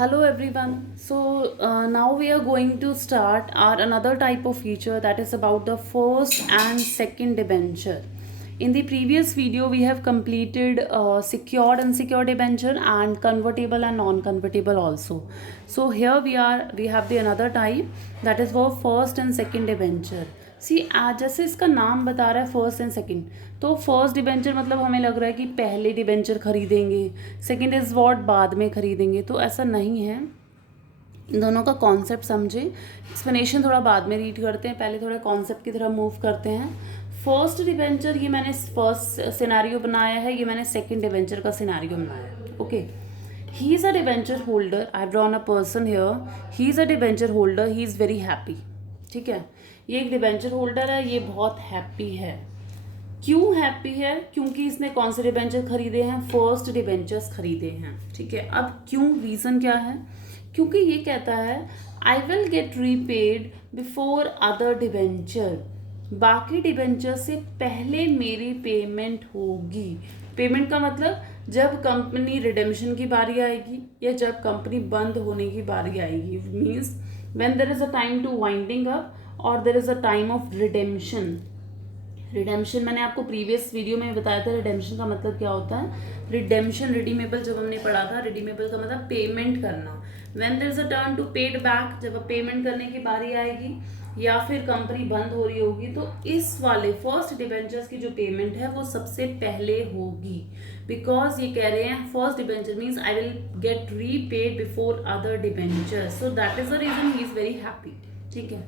Hello everyone. Now we are going to start our another type of feature that is about the first and second debenture. In the previous video, we have completed secured unsecured debenture and convertible and non-convertible also. So here we have the another type that is for first and second debenture. सी आज जैसे इसका नाम बता रहा है first and second, तो first debenture मतलब हमें लग रहा है कि पहले डिबेंचर खरीदेंगे, सेकंड इज वॉट बाद में खरीदेंगे, तो ऐसा नहीं है। इन दोनों का कॉन्सेप्ट समझे, एक्सप्लेनेशन थोड़ा बाद में रीड करते हैं, पहले थोड़ा कॉन्सेप्ट की तरफ मूव करते हैं। फर्स्ट डिबेंचर ये मैंने फर्स्ट सिनेरियो बनाया है, ये मैंने सेकंड डिबेंचर का सिनेरियो बनाया है। Okay, he is a debenture holder, I have drawn a person here, he is a debenture holder, he is very happy. ठीक है, ये एक डिबेंचर होल्डर है, ये बहुत हैप्पी है। क्यों हैप्पी है? क्योंकि इसने कौन से डिबेंचर खरीदे हैं? फर्स्ट डिबेंचर्स खरीदे हैं। ठीक है, अब क्यों, रीज़न क्या है? क्योंकि ये कहता है आई will get repaid before other debenture, बाकी डिबेंचर से पहले मेरी पेमेंट होगी। पेमेंट का मतलब जब कंपनी रिडेम्पशन की बारी आएगी या जब कंपनी बंद होने की बारी आएगी, means when there is a time to winding up और there is a time of redemption. Redemption मैंने आपको प्रीवियस वीडियो में बताया था, रिडेम्पशन का मतलब क्या होता है। रिडेम्पशन, रिडीमेबल जब हमने पढ़ा था, रिडीमेबल का मतलब पेमेंट करना। When there is a turn to paid back, जब पेमेंट करने की बारी आएगी या फिर कंपनी बंद हो रही होगी, तो इस वाले फर्स्ट डिबेंचर्स की जो पेमेंट है वो सबसे पहले होगी। बिकॉज ये कह रहे हैं first debenture means I will get repaid before other debenture, so that is the reason he is very happy. ठीक है,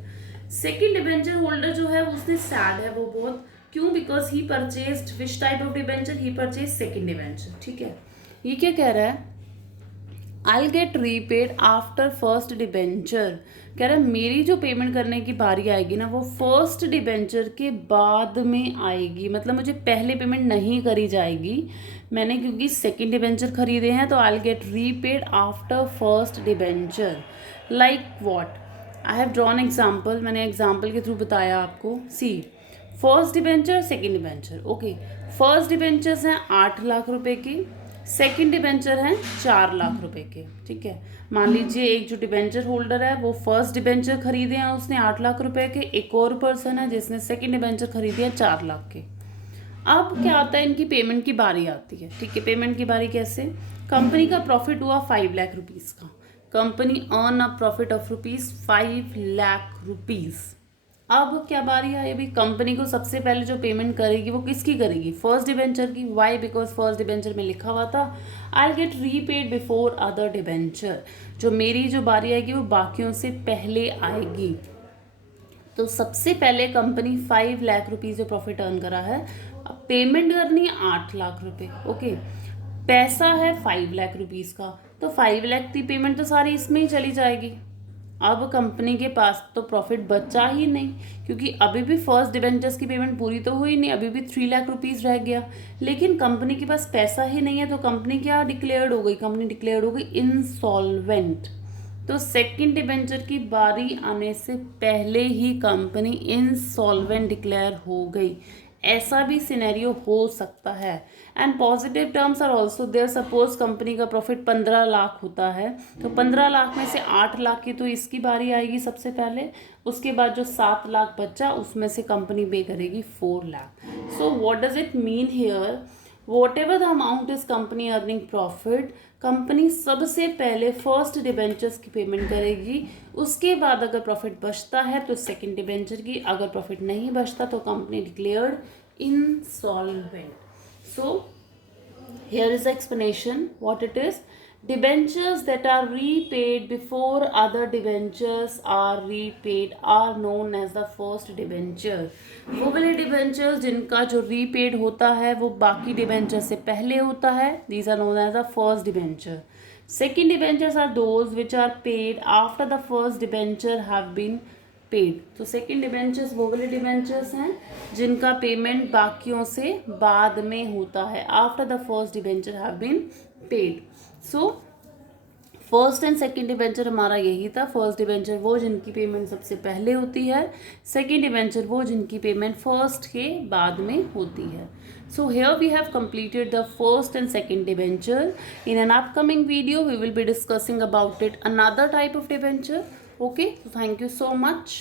सेकेंड डिबेंचर होल्डर जो है उसने सैड है वो बहुत। क्यों? Because he purchased which type of debenture? He purchase second debenture. ठीक है, ये क्या कह रहा है? आई get repaid after first debenture, कह रहा है मेरी जो पेमेंट करने की बारी आएगी ना वो फर्स्ट डिबेंचर के बाद में आएगी, मतलब मुझे पहले पेमेंट नहीं करी जाएगी। मैंने क्योंकि सेकेंड डिबेंचर खरीदे हैं तो I get repaid after first debenture. Like what? I have drawn example, मैंने एग्जाम्पल के थ्रू बताया आपको। See, first debenture, second debenture. Okay, first debentures हैं 8 लाख रुपए की, सेकेंड डिबेंचर हैं 4 लाख रुपए के। ठीक है, मान लीजिए एक जो डिबेंचर होल्डर है वो फर्स्ट डिबेंचर खरीदे हैं उसने 8 लाख रुपए के, एक और पर्सन है जिसने सेकेंड डिबेंचर खरीदे हैं 4 लाख के। अब क्या आता है, इनकी पेमेंट की बारी आती है। ठीक है, पेमेंट की बारी कैसे? कंपनी का प्रॉफिट हुआ 5 लाख रुपीज़ का, company earn a profit of ₹5 lakh. अब क्या बारी है, अभी कंपनी को सबसे पहले जो पेमेंट करेगी वो किसकी करेगी? फर्स्ट डिबेंचर की। वाई? बिकॉज फर्स्ट डिबेंचर में लिखा हुआ था आई get repaid before other debenture, जो मेरी जो बारी आएगी वो बाकियों से पहले आएगी। तो सबसे पहले कंपनी 5 लाख रुपीज़ जो प्रॉफिट अर्न करा है, अब पेमेंट करनी है 8 लाख रुपए। ओके, पैसा है 5 लाख रुपीज़ का, तो 5 लाख की पेमेंट तो सारी इसमें ही चली जाएगी। अब कंपनी के पास तो प्रॉफिट बचा ही नहीं, क्योंकि अभी भी फर्स्ट डिबेंचर्स की पेमेंट पूरी तो हुई नहीं, अभी भी 3 लाख रुपीज़ रह गया। लेकिन कंपनी के पास पैसा ही नहीं है, तो कंपनी क्या डिक्लेयर्ड हो गई? कंपनी डिक्लेयर्ड हो गई इंसॉल्वेंट। तो सेकंड डिबेंचर की बारी आने से पहले ही कंपनी इंसॉल्वेंट डिक्लेयर हो गई। ऐसा भी सिनेरियो हो सकता है। And positive terms are also there. Suppose company का प्रॉफिट 15 लाख होता है, तो 15 लाख में से 8 लाख की तो इसकी बारी आएगी सबसे पहले, उसके बाद जो 7 लाख बचा उसमें से कंपनी पे करेगी 4 lakh. So what does it mean here? What ever the amount is company earning profit, company सबसे पहले फर्स्ट डिबेंचर्स की पेमेंट करेगी, उसके बाद अगर प्रॉफिट बचता है तो सेकंड डिबेंचर की, अगर प्रॉफिट नहीं बचता तो company declared insolvent. So here is the explanation what it is. Debentures that are repaid before other debentures are repaid are known as the first debenture. वो वाले debentures जिनका जो repaid होता है वो बाकी debenture से पहले होता है, these are known as the first debenture. Second debentures are those which are paid after the first debenture have been paid. तो सेकेंड डिबेंचर्स वो वाले डिबेंचर्स हैं जिनका पेमेंट बाकियों से बाद में होता है, after the first debenture have been paid. So first and second debenture हमारा यही था. फर्स्ट डिबेंचर वो जिनकी पेमेंट सबसे पहले होती है, सेकंड डिबेंचर वो जिनकी पेमेंट फर्स्ट के बाद में होती है. So here we have completed the first and second debenture. In an upcoming video we will be discussing about it another type of debenture. Okay, so thank you so much.